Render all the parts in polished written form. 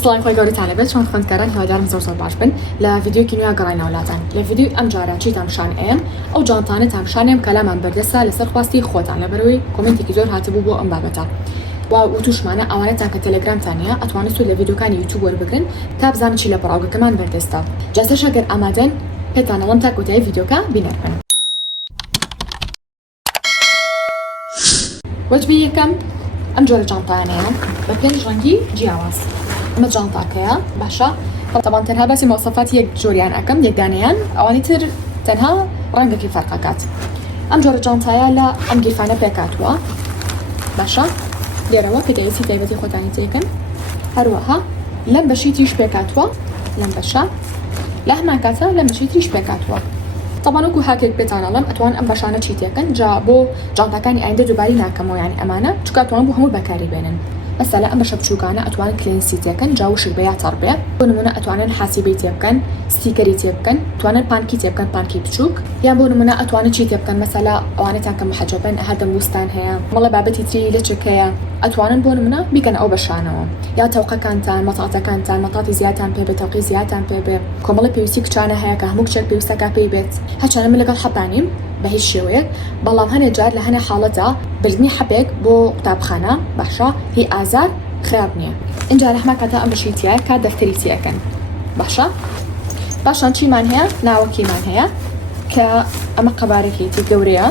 سڵام خۆی گەورەتانە بێت چۆن خوێندکاران هیوادارم زۆر باش بن لە ڤیدیۆکی نوێ گەڕای ناولاتان لە ڤیدیۆ ئەم جارە چی تامشان ئێم ئەو جانتانە تامشانێم کەلامان بەردەسە لەسەر خواستی خۆتان لەبەرەوەی کۆمنتێکی زۆر هاتبوو بۆ ئەم بابەتە و توشمانە ئەوانەتان کە تەلەگرامتان هەیە ئەتوانێت لە ڤیدیۆکانی یوتیوب وەربگرن تا بزانن چی لە پڕاوگەکەمان بەردەستە جاسەش ئەگەر ئامادەن پێتانەڵم تا کۆتایی ڤیدیۆکە بینەرکن وەجبی یەکەم ئەم جۆرە جانتانەیە بە پێنج ڕەنگی جیاواز ئەمە جانتاکەیە باشە طبعا تەنها باسی مۆسەفاتی یەک جۆریان ئەەکەم یەکدانیان ئەوانی تر تەنها ڕەنگێکی فەرقەکات ئەم جۆرە جانتایە لە ئەم گیرفانە پێکاتوە باشە لێرەوە پێدەویستی تایبەتی خۆتانی تێکن هەروەها لەم بەشی تریش پێکاتوە لەم بەشە لە هەمان کاتە لەم بەشی تریش پێکاتوە طبعا وەکو هاکێک پێتانەڵم ئەتوان ئەم بەشانە چی تێکن جا بۆ جانتاکانی ئایندە دووباری ناکەمەوە یانی ئەمانە چونکە ئەتوان بۆ هەموو بەکاری بێنن مەسەلا ئەم بەشە بچووکانە ئەتوان کلێنسی تێکن جا وشک بە یا تەڕ بێ بۆ نمونە ئەتوانن حاسیبەی تێبکەن ستیکەری تێبکەن توانن پانکی تێبکەن پانکی بچووک یان بۆ نمونە ئەتوانن چی تێبکەن مەسەلا ئەوانەتان کە محەجەبن هەردەم وستان هەیە مەڵە بابەتی تری لەچک هەیە ئەتوانن بۆ نمونە بیکەن ئەو بەشانەوە یا تەوقەکانتان مەتاقەکانتان مەتاقی زیاتان پێ بێت تەوقی زیاتان پێ بێ کۆمەڵی پێویستی کچانە هەیە کە هەموو کچێک پێویستەکە پێی بێت هەرچەندە من لەگەڵ حەپانیم بە هیچ شێوەیەک بەڵام هەنێ جار لە هەنێ حاڵەتە بردنی حەپێک بۆ قوتابخانە باشە هی ئازار خراپ نییە اینجا لە هەمان کاتە ئەم بەشی تایە کات دەفتەری تیەکەن باشە باشان چیمان هەیە ناوەکیمان هەیە کە ئەمە قەبارەکێتی گەورەیە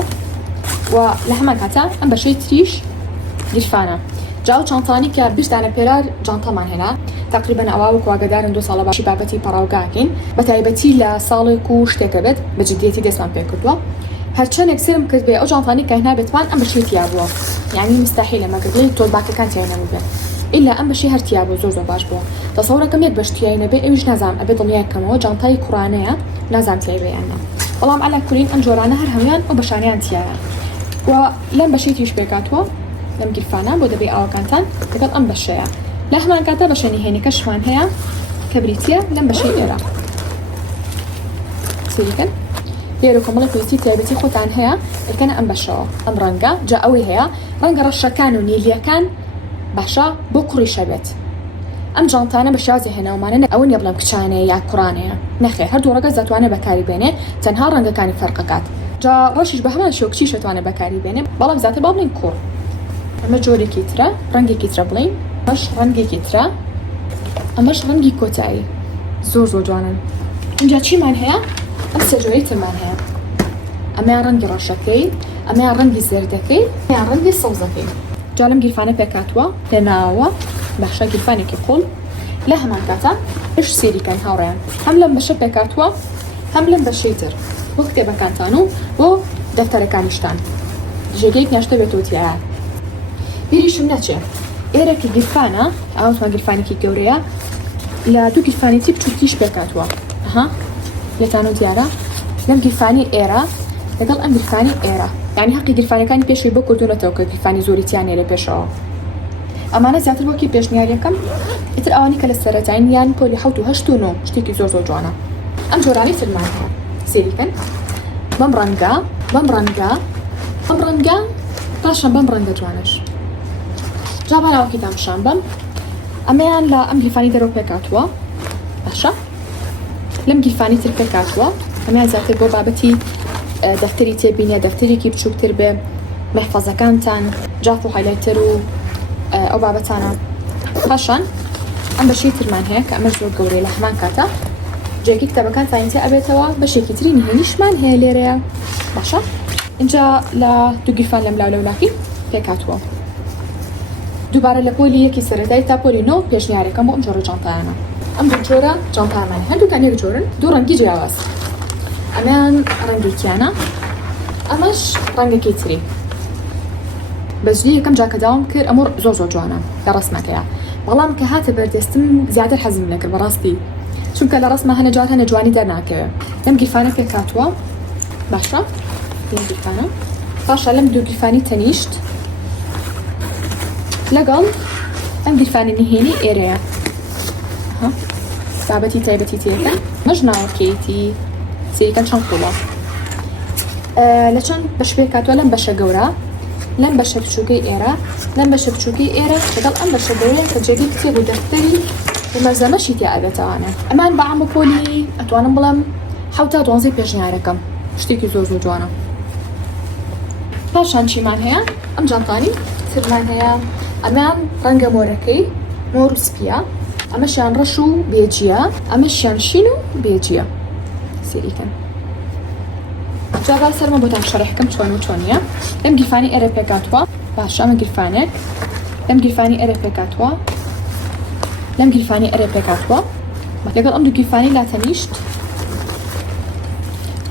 و لە هەمان کاتە ئەم بەشەی تریش گیرفانە جاو چانتانی کە بیستانە پێرار جانتەمان هێنا تقریبا ئەوا وەکو ئاگادارن 2 ساڵە باشی بابەتی پەڕاوگاکەین بە تایبەتی لە ساڵێک و شتێکە بێت بە جددیەتی دەستمان پێ کردووە هەرچەندێک سرم کرد بێ ئەو جانتانی کە هێنا بێتمان ئەم بەشی تیا بووە یعنی مستحیلە مەگەڵی تۆڵباکەکان تیا نەبوو إلا ئەم بەشی هەرتیا بوو زۆر باش بووە تەسەوڕەکەم یەک بەشتیای نەبێ ئەویش نازانم ئەبێ دڵنیاکەمەوە جانتای کوڕانەیە نازانم تیای بەیانە بەڵام عەلا کولین ئەم جۆرانە هەر هەمویان ئەو بەشانیان تیایە و لەم بەشی تریش پێکاتوە لەم گیرفانە بۆ دەبێ ئاوەکانتان لەگەڵ ئەم بەشەیە لە هەمان کاتە بەشە نهێنیەکەشمان هەیە کە بریتیە لەم بەشەی ئێرە سیریکن لێرە کۆمەڵی پێویستی تایبەتی خۆتان هەیە ئەکەنە ئەم بەشەوە ئەم ڕەنگە جا ئەوەی هەیە ڕەنگە ڕەشەکان و نیلیەکان باشە بۆ کوڕیشە بێت ئەم جانتانە بە شیازی هێناومانە ئەوە نیە بڵێم کچانەیە یا کوڕانەیە نەخێ هەردوو ڕەگە دەتوانێت بەکاری بێنێ تەنها ڕەنگەکانی فەرقەکات جا ڕەشیش بە هەمان شێوەکچی شەتوانێت بەکاری بێنێ بەڵام زیاتر با بڵین کوڕ ئەمە جۆرێکی ترە ڕەنگێکی ترە بڵین ئەمەش ڕەنگێکی ترە ئەمەش ڕەنگی کۆتایی زۆر جوانن اینجا چیمان هەیە ئەم سێ جۆرەی ترمان هەیە ئەمەیان ڕەنگی ڕەشەکەی ئەمەیان ڕەنگی زەردەکەی ئەمەیان ڕەنگی سەوزەکەی جالم گیرفانە پێکاتوە لێناوە بەخشە گیرفانێکی قوڵ لە هەمان کاتە پێش سێریکەن هاوڕێیان هەم لەم بەشە پێکاتوە هەم لەم بەشەی تر بۆ کتێبەکانتان و بۆ دەفتەرەکانیشتان ژێگەیەک ناشتە بێتۆتیایە بیریشم نەچێ ئێرەکی گیرفانە ئەوتمان گیرفانێکی گەورەیە لە دوو گیرفانێتی بچووکیش پێکاتوە ئەها لێتان و دیارە لەم گیرفانی ئێرە لەگەڵ ئەم گیرفانی ئێرە یعنی حەقی گیرفانەکانی پێشوی بۆ کردوونەتەوە کە گیرفانی زۆریتیان لێرە پێشەوە ئەمانە زیاتر بۆکی پێشنیاریەکەم ئیتر ئەوانی کە لە سەرەتاین یان پۆلی 7 و 8 و 9 شتێکی زۆر جوانە ئەم جۆرانی ترمان هەیە سێریکەن بەم ڕەنگە بەم ڕەنگە ئەم ڕەنگە پاشان بەم ڕەنگە جوانش جا باراوەکی دامشان بەم ئەمەیان لە ئەم گیرفانی دەرەوە پێکاتوە باشە لەم گیرفانی تر پێکاتوە ئەمەیان زیاتر بۆ بابەتی دەفتەری تێبینە دەفتەرێکی بچووکتر بێ مەحفەزەکانتان جاف و هایلایتەر و ئەو بابەتانە پاشان ئەم بەشی ترمان هەیە کە ئەمە زۆر گەورەی لە هەمان کاتە جێگی کتابەکان تاینتێ ئەبێتەوە بەشێکی تری نهێنیشمان هەیە لێرەیە باشە اینجا لە دوو گیرفان لەم لاولەولاکی پێکاتوە دووبارە لە پۆلی یەکی سەرەتایی تا پۆلی 9 پێشنیارەکەم بۆ ئەم جۆرە جانتایانە ئەم دوو جۆرە جانتامان هەردووکان یەک جۆرن دوو ڕەنگی جیاواز ئەمان ڕەنگێکیانە ئەمەش ڕەنگێکی تری بەزوی یەکەم جاکە داوام کرد ئەمە زۆر جوانە لە ڕسمەکەیە بەڵام کە هاتە بەردەستم زیاتر حەزم لەکرد بەڕاستی چونکە لە ڕسمە هەنە جار هەنە جوانی دەرناکەوێت لەم گیرفانە پێکاتوە باشە لەم گیرفانە باشە لەم دوو گیرفانی تەنیشت لەگەڵ ئەم گیرفانی نهێنی ئێرەیە بابەتی تایبەتی تێکە مەژ ناوەکەیەتی سێریکەن چەند قوڵە لە چەند بەش پێکاتوە لەم بەشە گەورە لەم بەشە بچووکەی ئێرە لەم بەشە بچووکەی ئێرە لەگەڵ ئەم بەشە گەورەیە کە جێگەی کتێب و دەفتەری ومەرزەمە شیتی ئەبێتەوانە ئەمان بە عام پۆلی ئەتوانم بڵێم حوتا دوانزەی پێشنیارەکەم شتێکی زۆر زۆر جوانە. پاشان چیمان هەیە؟ ئەم جانتانی ترمان هەیە ئەمان ڕەنگە مۆرەکەی مۆر و سپیە، ئەمەشیان ڕەش و بێجیە، ئەمەشیان شین و بێجیە. سێریکەن جاوا سەرمە بۆتان شەرحکەم چۆن و چۆنیە. لەم گیرفانی ئێرە پێکاتوە باش ئەمە گیرفانێک، لەم گیرفانی ئێرە پێکاتوە، لەم گیرفانی ئەرێ پێکاتوە لەگەڵ ئەم دوو گیرفانی لا تەنیشت.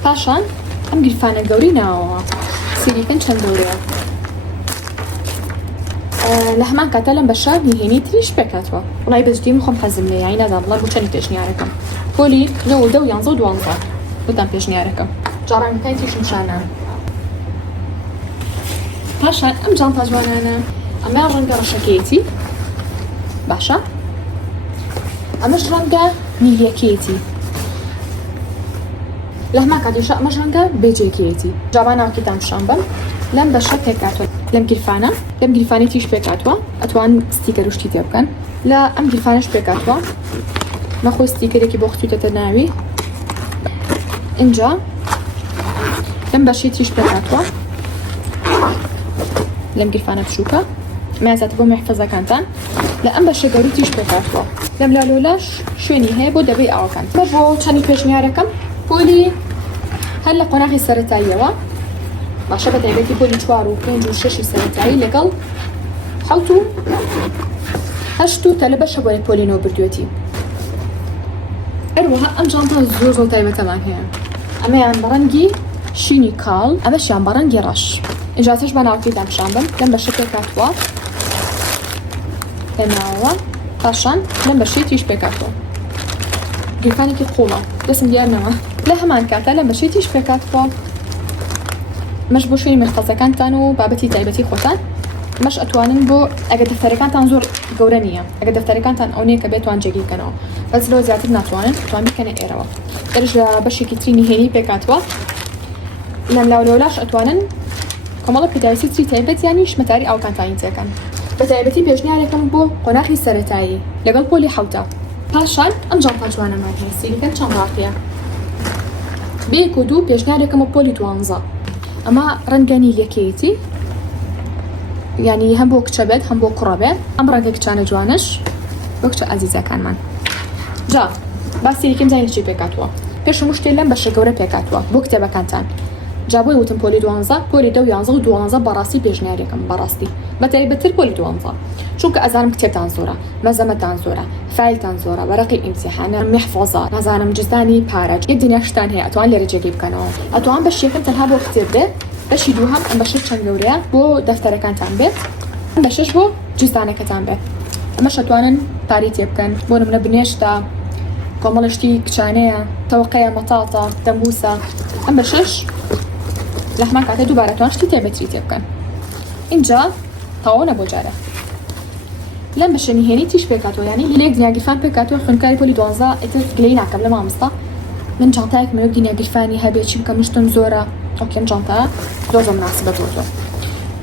پاشان ئەم گیرفانە گەوری ناوەوە سێریکەن چەند گەورەیە. لە هەمان کاتە لەم بەشە نهێنی تریش پێکاتوە. وڵای بەجدیم خۆم حەزم لێ یانی نازانم بڵێم بۆ چەندی پێشنیارەکەم. پۆلی 9 و 10 و 11 و 12 بۆتان پێشنیارەکەم. جاڕانگەکانی تریش نیشانە. پاشان ئەم جانتا جوانانە ئەمە ڕەنگە ڕەشەکەیەتی باشە، ئەمەش ڕەنگە نیلیەکەیەتی، لە هەمان کاتیشە ئەمەش ڕەنگە بێجێکەیەتی. جاوا ناوەکیتان پیشان بەم لەم بەشە پێکاتوە. لەم گیرفانە لەم گیرفانی تیش پێکاتوە ئەتوان ستیکەر وشتی تێ بکەن. لە ئەم گیرفانش پێکاتوە مەخۆ ستیکەرێکی بۆ خستوتەتە ناوی. اینجا لەم بەشی تیش پێکاتوە لەم گیرفانە بچووکە مازات بۆ محفەزەکانتان. لە ئەم بەشە گەوری تیش پێکاتوە. لەم لالۆلاش شوێنی هەیە بۆ دەبەی ئاوەکان. بۆ چەندی پێشنیارەکەم پۆلی هەر لە قۆناغی سەرەتاییەوە باشە بە تایبەتی پۆلی 4 و 5 و 6 سەرەتایی لەگەڵ 7 و 8 و تەلە بەشە بۆ پۆلینەوە بردوێتی. هەروەها ئەم جانتا زۆر زۆر تایبەتەمان هەیە. ئەمەیان بە ڕەنگی شینی کاڵ، ئەمەشیان بە ڕەنگی ڕەش. ئینجاتش بە ناوەکیتان پیشان بم لەم بەشە پێکاتوە لە ناوەوە. پاشان لەم بەشەی تیش پێکاتوە گیرفانێکی قوڵە دەستم دیار نەما. لە هەمان کاتە لەم بەشەی تیش پێکاتوە مەش بۆ شوێنی مەحفەزەکانتان و بابەتی تایبەتی خۆتان. مەش ئەتوانن بۆ ئەگەر دەفتەرەکانتان زۆر گەورە نییە، ئەگەر دەفتەرەکانتان ئەو نییە کە بێتوان جێگی بکەنەوە بەس لەوە زیاتر ناتوانن توان بکەنە ئێرەوە. دەرش لە بەشێکی تری نهێنی پێکاتوە لەم لاولەولاش ئەتوانن کۆمەڵە پیداویستی تری تایبەت یانی شمەتاری ئاوکانتانی تێکەن. بە تایبەتی پێشنیارێکم بۆ قۆناغی سەرەتایی لەگەڵ پۆلی 7. پاشان ئەم جانتا جوانەمان هەیە سێریکەن چەند ڕاقیە. 1 و 2 پێشنیارێکم بۆ پۆلی 12. ئەمە ڕەنگە نیلیەکەیەتی یعنی هەم بۆ کچە بێت هەم بۆ کوڕە بێت. ئەم ڕەنگە کچانە جوانش بۆ کچە ئازیزەکانمان. جا باسی یەکەم زانین چی پێکاتوە. پێشم شتێ لەم بەشە گەورە پێکاتوە بۆ کتێبەکانتان. جا بۆی وتم پۆلی 12 پۆلی 10 و 11 و 12 بەڕاستی پێشنیارێکم بەڕاستی بە تایبەتتر پۆلی 12 چونکە ئەزانم کتێبتان زۆرە، مەزەمەتان زۆرە، فایلتان زۆرە، وەرەقی ئیمتیحانە، محفەزە، نازانم جزدانی پارەج یە دنیا شتان هەیە ئەتوان لێرە جێگەی بکەنەوە. ئەتوان بەشێکم تەنها بۆ کتێب بێت، بەشی دووهەم ئەم بەشە چەند گەورەیە بۆ دەفتەرەکانتان بێت، ئەم بەشەش بۆ جزدانەکەتان بێت. ئەمەش ئەتوانن پاری تێ بکەن بۆ نمونە بنێشتە کۆمەڵشتی کچانەیە، تەوقەیە، مەتاڵتە، دەمبوسە. ئەم بەشەش لە هەمان کاتە دووبارە توان شتی تایبەتری تێ بکەن. اینجا تەواو نەبوو جارە. لەم بەشە نهێنی تیش پێکاتوە یانی لێک دنیاگیرفان پێکاتوە خوێندکاری پۆلی 12 ئیتر گلەی ناکەم لە مامۆستا من جانتایەک مەوێک دنیاگیرفانی هەبێ چی بکەم شتم زۆرە ئۆکێم جانتە زۆر مناسبە زۆر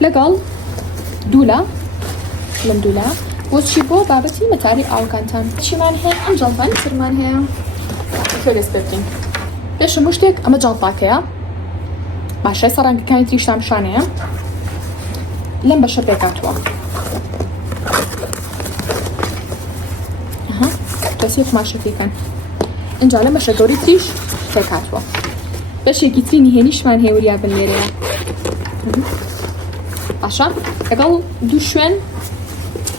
لەگەڵ دوولا لەم دوولا بۆچی بۆ بابەتی مەتاری ئاوکانتان چیمان هەیە. ئەم جانتانی ترمان هەیە خێرێز پێ بکەین. پێشم شتێک ئەمە جانتاکەیە باشە سەرنگەکانی تریشتان پیشانەیە لەم بەشە پێکاتوە. دەسێک ماشەکەکەن اینجا لەم بەشە گەوری تریش پێکاتوە. بەشێکی تری نهێنیشمان هەیە وریا بن لێرەیە باشە لەگەڵ دوو شوێن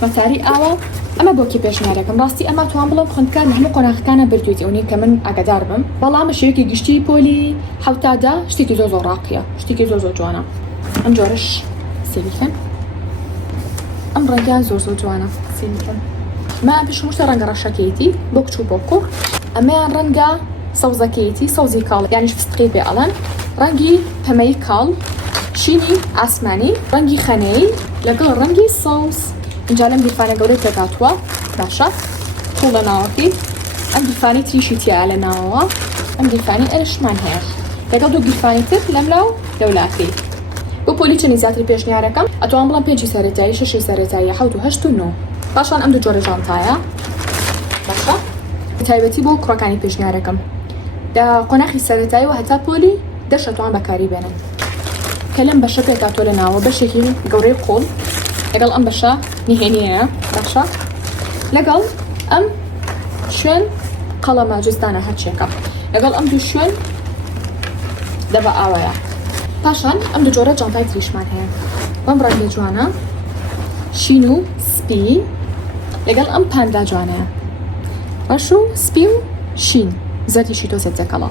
مەتاری ئاوە. ئەمە بۆکی پێشنیارەکەم ڕاستی ئەمە توان بڵم خوێندکار لە هەموو قۆناغەکانە بردوێتی ئەوەی کە من ئاگادار بم، بەڵام شێوەیەکی گشتی پۆلی 7دا شتێکی زۆر زۆر ڕاقیە، شتێکی زۆر زۆر جوانە. ئەم جۆرەش سێریکەن ئەم ڕەنگە زۆر زۆر جوانە سێریکەن. ما پێشم شتە ڕەنگە ڕەشەکەیەتی بۆ کچ و بۆ کوڕ. ئەمەیان ڕەنگە سەوزەکەیەتی سەوزی کاڵ یانیش فستقی پێ ئەڵەن، ڕەنگی پەمەی کاڵ، شینی ئاسمانی، ڕەنگی خەنەی لەگەڵ ڕەنگی سەوز. اینجا لەم گیرفانە گەورەی پێکاتوە باشە توڵ لە ناوەکەی. ئەم گیرفانی تریشی تیا لە ناوەوە. ئەم گیرفانی ئەرشمان هەیە لەگەڵ دوو گیرفانی تر لەم لاو لەولاکەی. بۆ پۆلی چەندی زیاتر پێشنیارەکەم ئەتوان بڵم 5 سەرەتایی، 6 سەرەتایی، 7 و 8 و 9. پاشان ئەم دوو جۆرە ژانتایە تایبەتی بۆ کوڕەکانی پێشنیارەکەم دا قۆناغی سەرەتایی و هەتا پۆلی دەشەتوان بەکاری بێنن کە لەم بەشە پێکاتۆ لە ناوە بەشێکی گەورەی قۆڵ لەگەڵ ئەم بەشە نهێنیەیە باشە لەگەڵ ئەم شوێن قەڵەمە جستانە هەرچێکە لەگەڵ ئەم دوو شوێن دەبە ئاوەیە پاشان ئەم دوو جۆرە جانتای تریشمان هەیە بەم ڕەنگە جوانە شین و سپی لەگەڵ ئەم پاندا جوانەیە ڕەش و سپی و شین زەتیشی تۆ سێتەکەڵە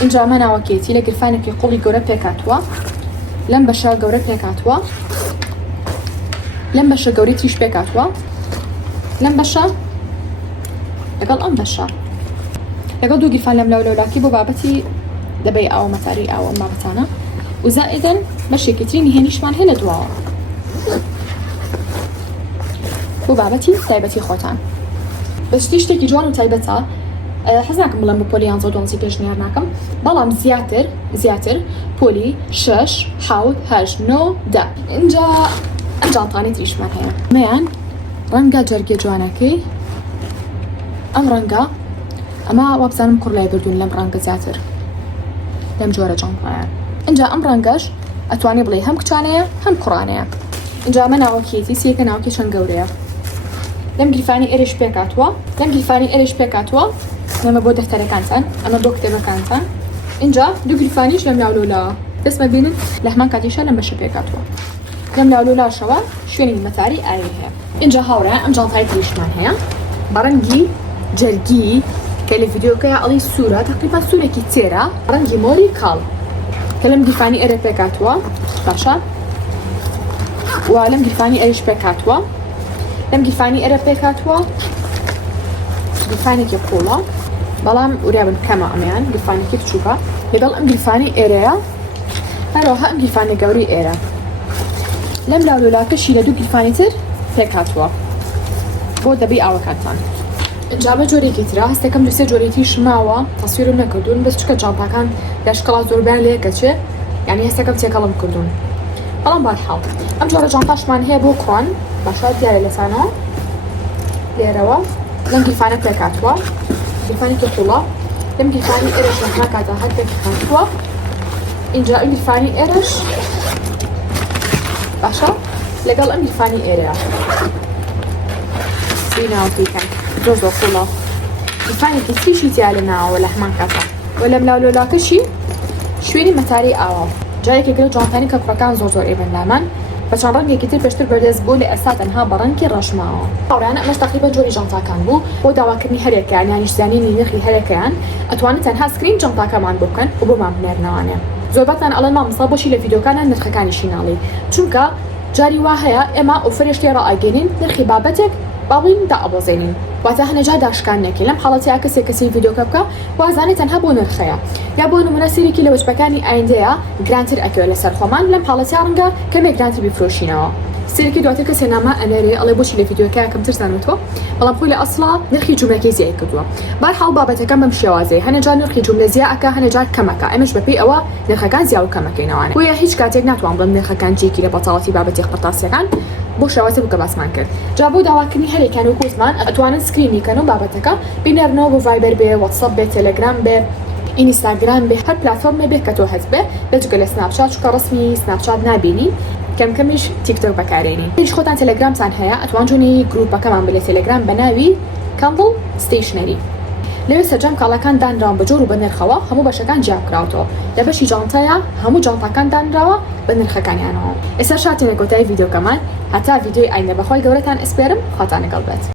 اینجا ئەمە ناوەکێتی لە گرفانێکی قوڵی گەورە پێکاتوە لەم بەشە گەورە پێکاتوە لەم بەشە گەوری تریش پێکاتوە لەم بەشە لەگەڵ ئەم بەشە لەگەڵ دوو گیرفان لەم لەولاکی بۆ بابەتی دەبەی ئاوە مەتاری ئاوە ئەم بابەتانە و زائیدەن بەشێکی تری نهێنیشمان هەیە لە دواوە بۆ بابەتی تایبەتی خۆتان بەشتی شتێکی جوان و تایبەتە حەز ناکەم بڵێم بۆ پۆلی 11 پێشنیار ناکەم بەڵام زیاتر پۆلی 6 7 8 9 10 اینجا ئەم جانتانەی تریشمان هەیە مەیان ڕەنگە جەرگێ جوانەکەی ئەم ڕەنگە ئەمە وابزانم کوڕ لای بردوون لەم ڕەنگە زیاتر لەم جۆرە جانتایە اینجا ئەم ڕەنگەش ئەتوانێ بڵێ هەم کچانەیە هەم کوڕانەیە اینجا ئەمە ناوەکیەتی سیەکە ناوکی چەند گەورەیە لەم گیرفانی ئێرەش پێکاتوە لەم گیرفانی ئێرەش پێکاتوە ئەمە بۆ دەفتەرەکانتان ئەمە بۆ کتێبەکانتان اینجا دوو گیرفانیش لەم لاولۆلاوە دەستمە بینن لە هەمان کاتیشە لەم بەشە پێکاتوە لەم لاولۆلاشەوە شوێنی مەتاری ئاوی هەیە اینجا هاوڕێ ئەم جانتای تریشمان هەیە بەڕەنگی جەرگی کە لە ڤیدیۆکەیە ئەڵی سوورە تقریبا سوورێکی تێرە ڕەنگی مۆری کاڵ کە لەم گیرفانی ئێرە پێکاتوە باشە و لەم گیرفانی ئێرەش پێکاتوە لەم گیرفانی ئێرە پێکاتوە گیرفانێکی قوڵە بەڵام وریابن کەمە ئەمیان گیرفانێکی بچووکە لەگەڵ ئەم گیرفانی ئێرەیە هەروەها ئەم گیرفانی گەوری ئێرە لەم لاولۆلاکەشی لە دوو گیرفانی تر پێکاتوە بۆ دەبی ئاوەکانتان اینجا بە جۆرێکی ترە هەستەکەم دوسێ جۆرێکی شماوە تەسویرم نەکردوون بەس چکە جانتاکان لە شکڵا زۆربیان لێکەچێ یعنی هەستەکەم تێکەڵم کردوون بەڵام بارحاڵ ئەم جۆرە جانتاشمان هەیە بۆ کوڕان باشە دیارە لەسانەوە لێرەوە لەم گیرفانە پێکاتوە گیرفانێکی قوڵە لەم گیرفانی ئێرەش لە هەمان کاتە هەر پێکاتوە اینجا ئەم گیرفانی ئێرەش باشە لەگەڵ ئەم گیرفانی ئێرەیە بیناوەکەیکەن زۆر قوڵە گیرفانێکی تریشی تیا لە ناوە لە هەمان کاتە و لەم لاولۆلاکەشی شوێنی مەتاری ئاوە جارێکێک لەو جانتانی کە کوڕەکان زۆر ئێبن لامان بە چەند ڕەنگێکی تر پێشتر بەردەست بوو لە ئێستا تەنها بە ڕەنگی ڕەشماوە هاوڕێیان ئەمەش تەقریبەن جۆری جانتاکان بوو بۆ داواکردنی هەرێکیان یانیش زانینی نرخی هەرێکیان ئەتوانن تەنها سکرین جانتاکەمان بۆ بکەن و بۆمان بنێرنەوانێ زۆربەتان ئەڵێن مامۆستا بۆچی لە ڤیدیۆکانە نرخەکانیشی ناڵێ چونکە جاری وا هەیە ئێمە ئۆفرێشتی ڕائگەنین نرخی بابەتێک باڵین دائەبۆزێنین واتە هەنێجا داشکان نەکەین لەم حاڵەتەیە کەسێ ڤیدیۆکە بکە وازانێت تەنها بۆ نرخەیە یا بۆ نمونە سەرێکی لە وەجبەکانی ئایندەیە گرانتر ئەکەوێت لەسەر خۆمان لەم حاڵەتە ڕەنگە کەمێک گرانتر بیفرۆشینەوە سەرێکی دواتر کە سێنامە ئەنێرێ ئەڵێ بۆچی لە ڤیدیۆکەیە کەمتر زانوتەوە بەڵام خۆی لە ئەسڵا نرخی جوملەکەی زیای کردووە بەرحاڵ بابەتەکەم بەم شێوازەیە هەنێجا نرخی جوملە زیاد ئەکا هەنێجا کەمەکە ئەمەش بەپێی ئەوە نرخەکان زیاد و کەمەکەینەوانێ بۆیە هیچ کاتێک ناتوان بڵێم نرخەکان جێکی لە بەتاڵەتی بابەتی قرتاسیەکان بۆ شێوازە بووکە باسمان کرد جا بۆ داواکردنی هەرێکیان و کوزمان ئەتوانن سکرینی کەن و بابەتەکە بینەرنەوە بۆ ڤایبەر بێ واتسەپ بێ تێلەگرام بێ ئینستاگرام بێ هەر پلاتفۆرمێ بێت کە تۆ هەست بێ بەجگە لە سناپچات چکە ڕسمی سناپچات نابینی کەمکەمیش تیکتۆک بەکارێنین هیچ خۆتان تەلەگرامتان هەیە ئەتوانجونی گروپەکەمان بێ لە تێلەگرام بە ناوی کاندڵ ستیشنەری لەوێ سەرجەم کاڵەکان دانراون بە جۆر و بە نرخەوە هەموو بەشەکان جیاکراوەوە لە بەشی جانتایە هەموو جانتاکان دانراوە بە نرخەکانیانەوە ئێستا شاتینە کۆتایی ڤیدیۆکەمان هەتا ڤیدیۆی ئاینە بەخۆی گەورەتان ئەسپێرم خۆتان لەگەڵ بێت